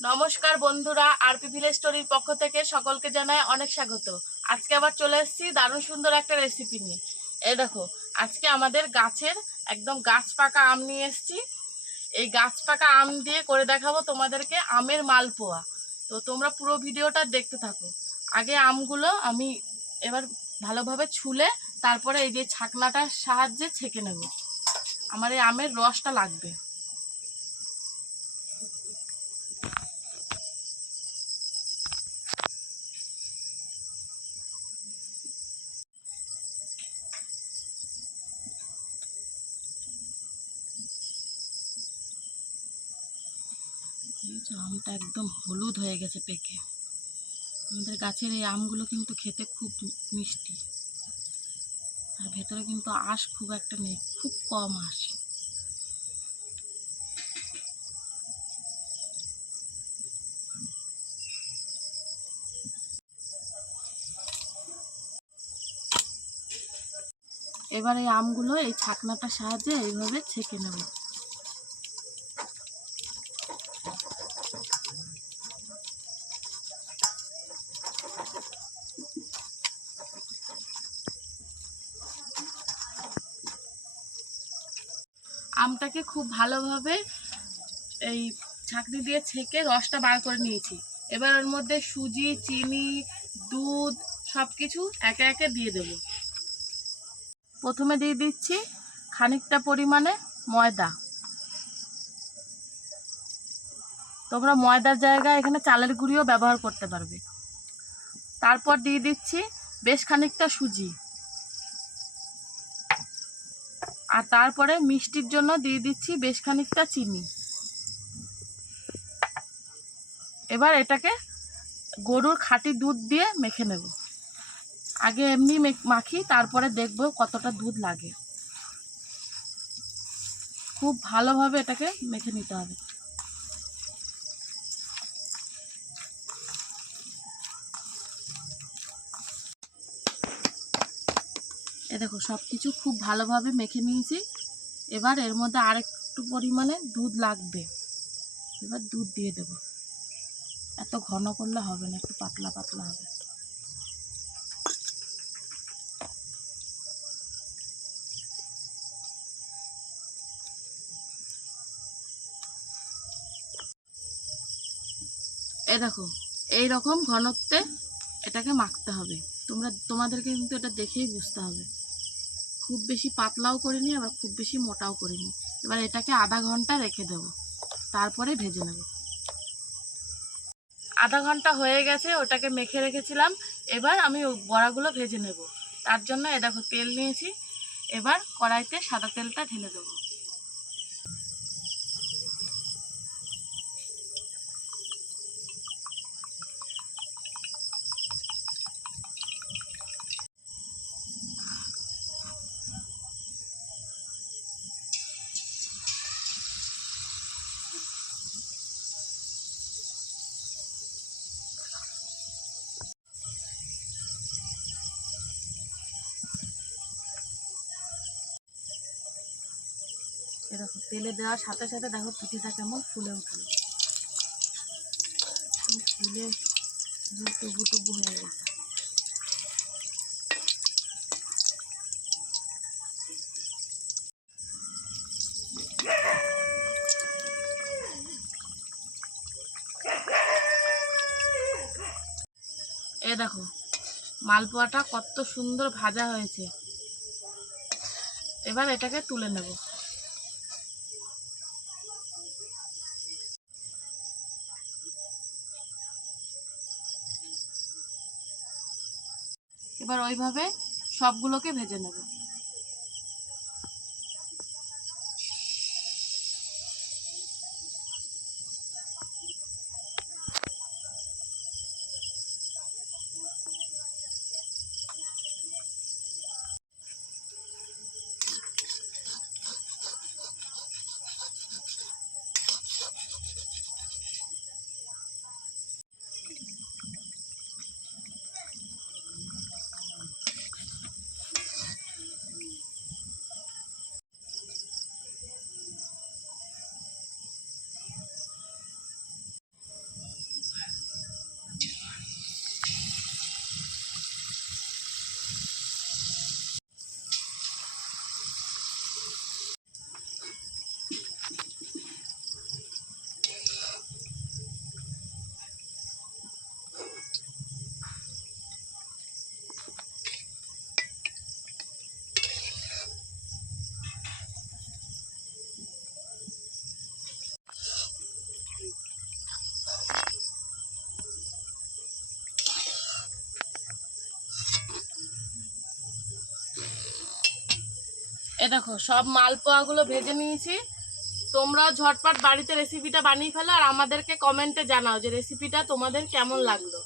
নমস্কার বন্ধুরা, RP village স্টোরির পক্ষ থেকে সকলকে জানাই অনেক স্বাগত। আজকে আবার চলে এসেছি দারুণ সুন্দর একটা রেসিপি নিয়ে। এই দেখো, আজকে আমাদের গাছের একদম গাছ পাকা আম নিয়ে এসেছি। এই গাছ পাকা আম দিয়ে করে দেখাবো তোমাদেরকে আমের মালপোয়া। তো তোমরা পুরো ভিডিওটা দেখতে থাকো। আগে আমগুলো আমি এবার ভালোভাবে ছুলে তারপরে এই যে ছাকনাটার সাহায্যে ছেঁকে নেব। আমার এই আমের রসটা লাগবে। আমটা একদম হলুদ হয়ে গেছে পেকে। আমাদের গাছের এই আমগুলো কিন্তু খেতে খুব মিষ্টি, আর ভেতরে কিন্তু আঁশ খুব একটা নেই, খুব কম আঁশ। এবার এই আমগুলো এই ছাকনাটার সাহায্যে এইভাবে ছেঁকে নেব। আমটাকে খুব ভালোভাবে এই ছাঁকনি দিয়ে ছেঁকে রসটা বার করে নিয়েছি। এবার ওর মধ্যে সুজি, চিনি, দুধ সব কিছু একে একে দিয়ে দেব। প্রথমে দিয়ে দিচ্ছি খানিকটা পরিমাণে ময়দা। তোমরা ময়দার জায়গায় এখানে চালের গুঁড়িও ব্যবহার করতে পারবে। তারপর দিয়ে দিচ্ছি বেশ খানিকটা সুজি, আর তারপরে মিষ্টির জন্য দিয়ে দিচ্ছি বেশ খানিকটা চিনি। এবার এটাকে গরুর খাঁটি দুধ দিয়ে মেখে নেব। আগে এমনি মাখি, তারপরে দেখব কতটা দুধ লাগে। খুব ভালোভাবে এটাকে মেখে নিতে হবে। এ দেখো, সব কিছু খুব ভালোভাবে মেখে নিয়েছি। এবার এর মধ্যে আরেকটু পরিমাণে দুধ লাগবে। এবার দুধ দিয়ে দেব। এত ঘন করলে হবে না, একটু পাতলা পাতলা হবে। এ দেখো, এই রকম ঘনত্বে এটাকে মাখতে হবে। তোমাদেরকে কিন্তু এটা দেখেই বুঝতে হবে। খুব বেশি পাতলাও করিনি, আবার খুব বেশি মোটাও করিনি। এবার এটাকে আধা ঘন্টা রেখে দেব, তারপরে ভেজে নেব। আধা ঘন্টা হয়ে গেছে, ওটাকে মেখে রেখেছিলাম। এবার আমি বড়াগুলো ভেজে নেব। তার জন্য এ দেখো, তেল নিয়েছি। এবার কড়াইতে সাদা তেলটা ঢেলে দেবো। এ দেখো, তেলে দেওয়ার সাথে সাথে দেখো পিঠেটা কেমন ফুলে উঠলো। ফুলে টুবু টুবু হয়ে গেছে। এ দেখো, মালপোয়াটা কত সুন্দর ভাজা হয়েছে। এবার এটাকে তুলে নেব। এবার ওইভাবে সবগুলোকে ভেজে নেব। এ দেখো সব মালপোয়াগুলো ভেজে নিয়েছি। তোমরাও ঝটপট বাড়িতে রেসিপিটা বানিয়ে ফেলো আর আমাদেরকে কমেন্টে জানাও যে রেসিপিটা তোমাদের কেমন লাগলো।